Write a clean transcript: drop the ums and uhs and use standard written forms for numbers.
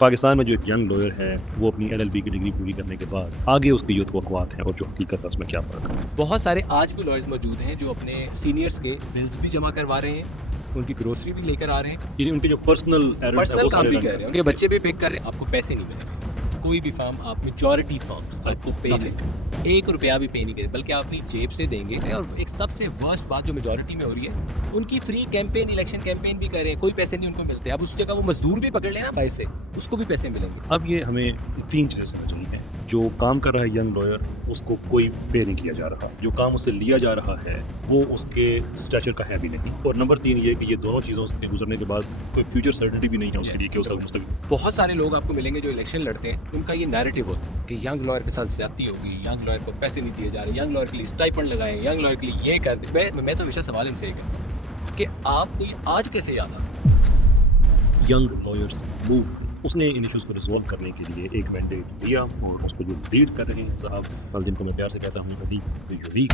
पाकिस्तान में जो एक यंग लॉयर है वो अपनी LLB की डिग्री पूरी करने के बाद आगे उसके जो तवक्कुआत हैं और जो हकीकत है उसमें क्या फ़र्क है। बहुत सारे आज भी लॉयर्स मौजूद हैं जो अपने सीनियर्स के बिल्स भी जमा करवा रहे हैं, उनकी ग्रोसरी भी लेकर आ रहे हैं, यानी उनके जो पर्सनल पर्सनल काम भी कर रहे हैं, उनके बच्चे भी पिक कर रहे हैं। आपको पैसे नहीं मिलेंगे। कोई भी फर्म, आप मेजॉरिटी फर्म्स आपको पे नहीं, 1 रुपया भी पे नहीं करें, बल्कि आप अपनी जेब से देंगे। और एक सबसे वर्स्ट बात जो मेजॉरिटी में हो रही है, उनकी फ्री कैंपेन, इलेक्शन कैंपेन भी कर रहे हैं, कोई पैसे नहीं उनको मिलते। अब उस जगह वो मजदूर भी पकड़ लेना बाहर से, उसको भी पैसे मिलेंगे। अब ये हमें 3 चीज़ें समझनी है। जो काम कर रहा है यंग लॉयर उसको कोई पे नहीं किया जा रहा, जो काम उससे लिया जा रहा है वो उसके स्टैचर का है भी नहीं, और नंबर 3 ये कि ये दोनों चीज़ों से गुजरने के बाद कोई फ्यूचर सर्टिनिटी भी नहीं है उसके लिए कि उसका मुस्तकबिल। बहुत सारे लोग आपको मिलेंगे जो इलेक्शन लड़ते हैं, उनका ये नैरेटिव होता है कि यंग लॉयर के साथ ज्यादती होगी, यंग लॉयर को पैसे नहीं दिए जा रहे, यंग लॉयर के लिए स्टाइपेंड लगाएं, यंग लॉयर के लिए ये कर दे। मैं तो हमेशा सवाल इनसे एक है कि आपको ये आज कैसे याद आ? यंग लॉयर्स मूव उसने इन इश्यूज़ को रिजॉल्व करने के लिए एक मैंडेट लिया और उसको जो लीड कर रहे हैं साहब, जिनको मैं प्यार से कहता हूँ अदीब यूनिक।